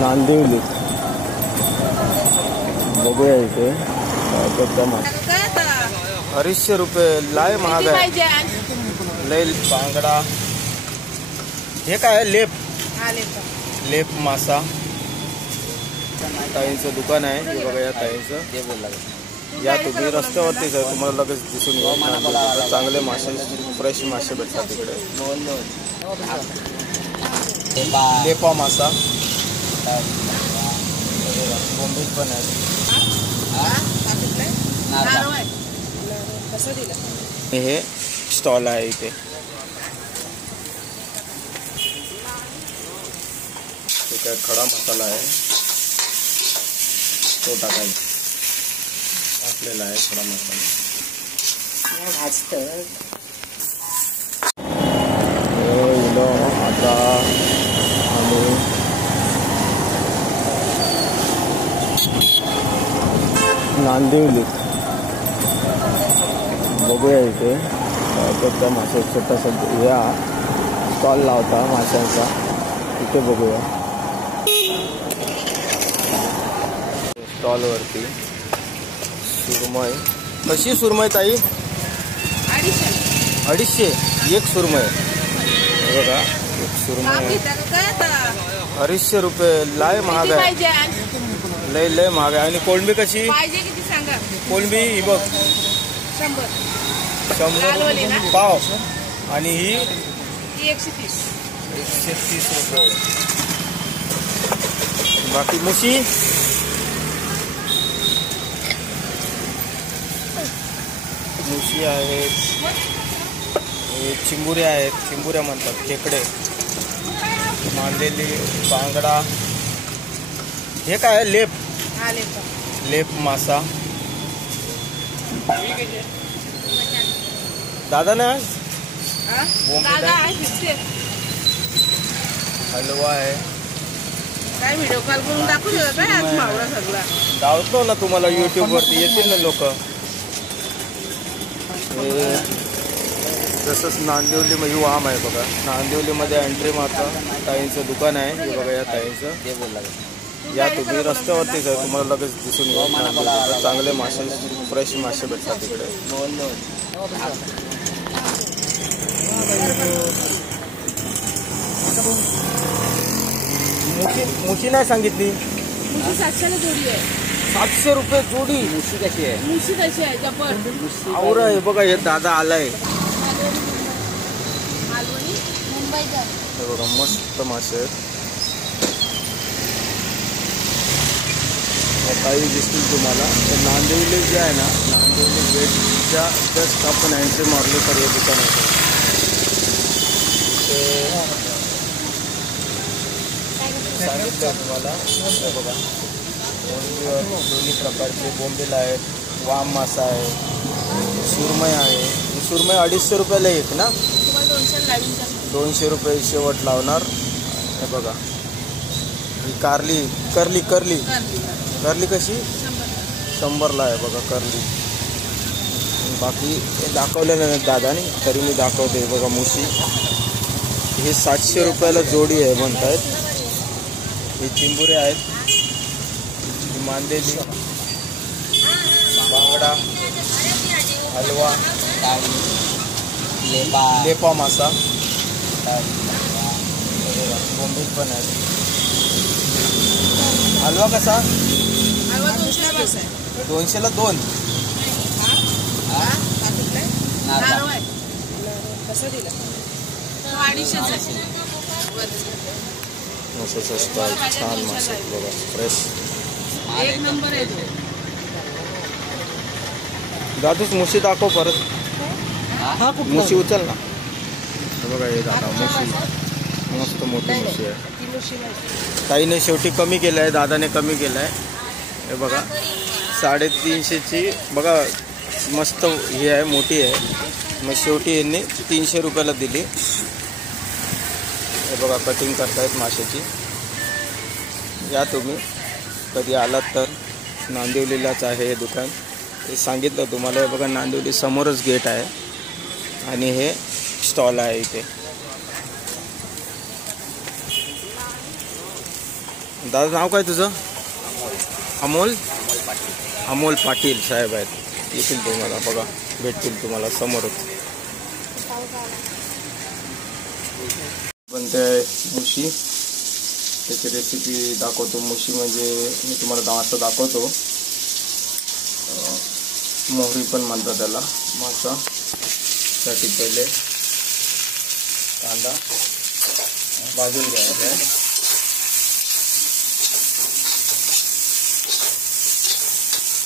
नांदिवली बघूया इथे ₹250 लाय महाग आहे लय बांगडा। हे काय आहे? लेप मासा। ताईंचं दुकान आहे हे बघा, या ताईंचं या तुम्ही रस्त्यावरतीच आहे, तुम्हाला लगेच दिसून येईल। चांगले मासे फ्रेश मासे भेटतात तिकडे। लेपा मासा बोंबील पण आहे। हे स्टॉल आहे इथे। काय खडा मसाला आहे तो टाकलेला आहे खडा मसाला। आता आणि नांदिवली बघूया इथे त्या मासे छोटासा या स्टॉल लावता माशांचा, इथे बघूया स्टॉलवरती। सुरमई कशी सुरमई ताई? 250 एक सुरमई बघा। एक सुरमई ₹250 लाय महाग आहे लय महाग आहे। आणि कोळंबी कशी? कोळंबी ही बघ 100 पाव आणि ही 130 रुपये। बाकी मुशी आहेत, चिंबुऱ्या आहेत, चिंबुऱ्या म्हणतात, खेकडे, मांदेली, बांगडा। हे काय आहे? लेप मासा। दादा ना हलवा आहे। काय व्हिडिओ कॉल करून दाखवू काय आज मावळा सगळा दावतो ना तुम्हाला, YouTube वरती येतील ना लोक। तसंच नांदिवलीमध्ये वाम आहे बघा, नांदिवलीमध्ये एंट्री मारता ताईंचं दुकान आहे हे बघा, या ताईंचं या तुम्ही रस्त्यावरतीच आहे, तुम्हाला लगेच दिसून येईल। चांगले मासे फ्रेश मासे भेटतात तिकडे। मुशी नाही सांगितली? 700 जोडी आहे। 700 रुपये जोडी। मुशी कशी आहे? जबर और हे बघा, हे दादा आलाय हे बघा, मस्त मासे आहेत। काही दिसतील तुम्हाला। तर नांदिवली जे आहे ना, नांदिवली गेटच्या जस्ट आपण एंट्री मारलो तर हे दुकान आहे। सांगितलं तुम्हाला हे बघा, दोन्ही प्रकारचे बोंबील आहेत, वाम मासा आहे, सुरमई आहे। सुरमई 250 रुपयाला एक ना, 200 रुपये शेवट लावणार। हे बघा, ही करली कशी? 100ला आहे बघा करली। बाकी हे दाखवलेलं नाही दादानी, तरी मी दाखवते बघा। मुशी हे 700 रुपयाला जोडी आहे म्हणतायत। हे चिंबुरे आहेत, मांदेली, बांगडा, हलवा, लेपा मासा, बोंबील पण आहे। हलवा कसा? 200ला 2। छान मासा बघा, फ्रेश एक नंबर आहे। दादूच मुशी दाखव परत, मुशी उचल ना। बघा हे दादा, मुशी मस्त मोठी मुशी आहे। ताईने शेवटी कमी केलं आहे, दादाने कमी केलं आहे। हे बघा 350ची बघा, मस्त ही आहे, मोठी आहे। मग शेवटी यांनी 300 रुपयाला दिली। हे बघा, कटिंग करतायत माशाची। या तुम्ही कधी आलात तर नांदिवलीलाच आहे हे दुकान। ते सांगितलं तुम्हाला, हे बघा नांदिवली समोरच गेट आहे आणि हे स्टॉल आहे इथे। दादा नाव काय तुझं? अमोल अमोल पाटील साहेब आहेत. येतील तुम्हाला बघा, भेटतील तुम्हाला समोरच. पण ते मुशी त्याची रेसिपी दाखवतो. मुशी म्हणजे मी तुम्हाला आता दाखवतो. मोहरी पण म्हणतात त्याला. मासा साठी पहिले कांदा भाजून घ्यायचा आहे.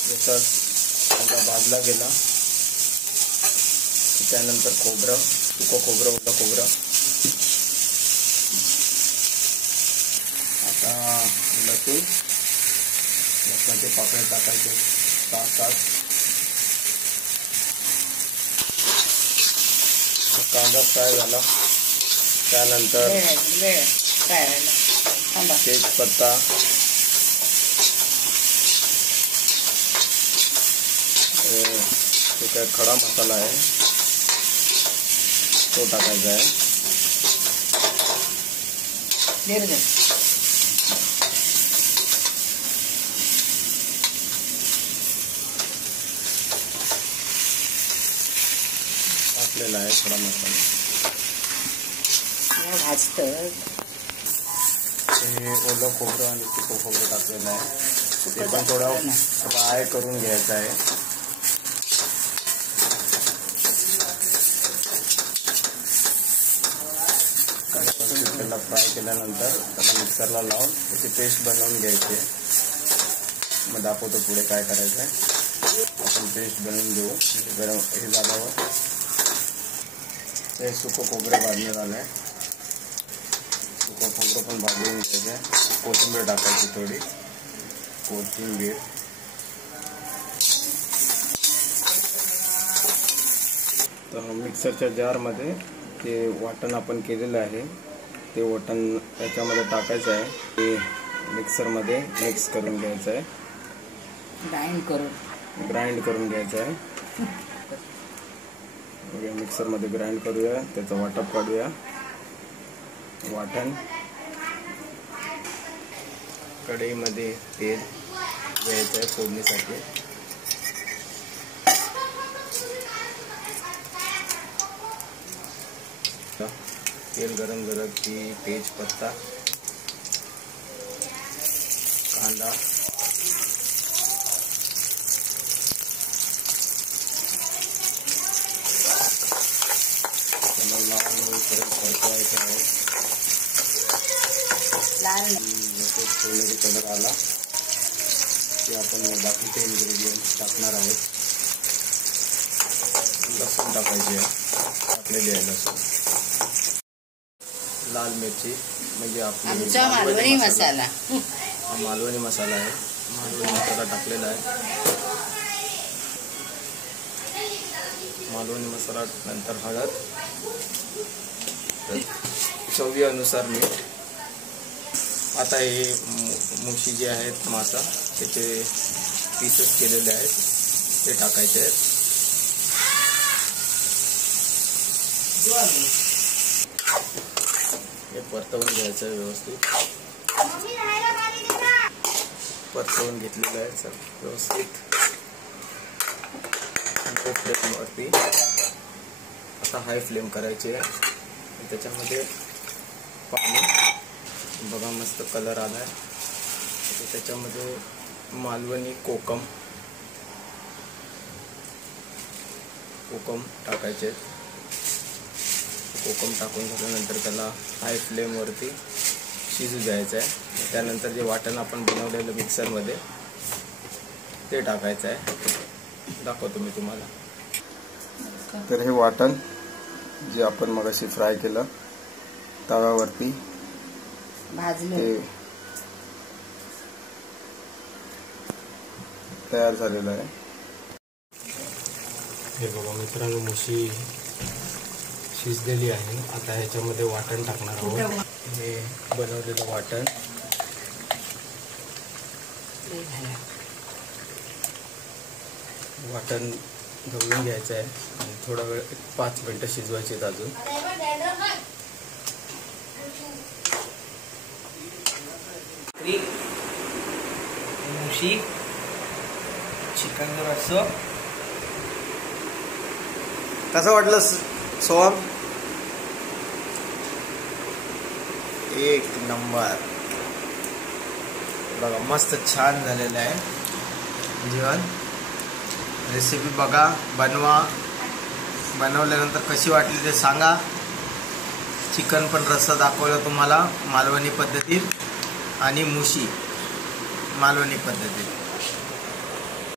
जसा कांदा भाजला गेला त्यानंतर खोबरं, सुकं खोबरं, ओलं खोबरं. आता लसणाचे पाकळे टाकायचे 6-7. कांदा फ्राय झाला त्यानंतर तेजपत्ता, जो काय खडा मसाला आहे तो टाकायचा आहे. टाकलेला आहे खडा मसाला. हे ओलं खोबरं आणि सुकं खोबरं टाकलेलं आहे. ते पण थोडं फ्राय करून घ्यायचं आहे. त्याला फ्राय केल्यानंतर त्याला मिक्सरला लावून त्याची पेस्ट बनवून घ्यायची आहे. मग दाखवतो पुढे काय करायचं आहे. आपण पेस्ट बनवून घेऊ. गरम हे झाल्यावर हे सुकं खोबरं भाजणं झालं आहे. सुकं खोबरं पण भाजून घ्यायचं आहे. कोथिंबीर टाकायची थोडी. कोथिंबीर तर मिक्सरच्या जारमध्ये ते वाटण आपण केलेलं आहे ते वाटण त्याच्यामध्ये टाकायचं आहे. ते मिक्सरमध्ये मिक्स करून घ्यायचं आहे. ग्राइंड करून घ्यायचं आहे. मिक्सरमध्ये ग्राइंड करूया. त्याचं वाटप काढूया. वाटण कढईमध्ये तेल घ्यायचं आहे फोडणीसाठी. तेल गरम झालं की तेजपत्ता, कांदा, त्याला लाल होईपर्यंत परतवायचं आहे. सोनेरी कलर आला की आपण बाकीचे इन्ग्रेडियंट टाकणार आहोत. लसूण टाकायची आहे. टाकलेली आहे लसूण. लाल मिरची म्हणजे आपली मालवणी मसाला. हा मालवणी मसाला आहे. मालवणी मसाला टाकलेला आहे. मालवणी मसाला नंतर हळद, चवीनुसार मीठ. आता हे मुशी जे आहेत मासा त्याचे पीसेस केलेले आहेत ते टाकायचे आहेत. हे परतवून घ्यायचं आहे व्यवस्थित. परतवून घेतलेलं आहे सर व्यवस्थित. फ्लेमवरती आता हाय फ्लेम करायची आहे. त्याच्यामध्ये पाणी बघा मस्त कलर आला आहे. त्याच्यामध्ये मालवणी कोकम टाकायचे. कोकम टाकून झाल्यानंतर त्याला हाय फ्लेमवरती शिजू द्यायचं आहे. त्यानंतर जे वाटण आपण बनवलेलं मिक्सरमध्ये ते टाकायचं आहे. दाखवतो मी तुम्हाला. तर हे वाटण जे आपण मगाशी फ्राय केलं तव्यावरती भाजले तयार झालेलं आहे. हे बघा मित्रांनो, मुशी शिजलेली आहे. आता ह्याच्यामध्ये वाटण टाकणार आहोत. हे बनवलेलं वाटण घालून घ्यायचं आहे आणि थोडा वेळ 5 मिनिटं शिजवायचे आहेत अजून. मुशी चिकन रस्सं. कसं वाटलं सोहम? एक नंबर बघा, मस्त छान झालेलं आहे जेवण. रेसिपी बघा, बनवा, बनवल्यानंतर कशी वाटली ते सांगा. चिकन पण रस्सा दाखवलं तुम्हाला मालवणी पद्धतीत आणि मुशी मालवणी पद्धतीत.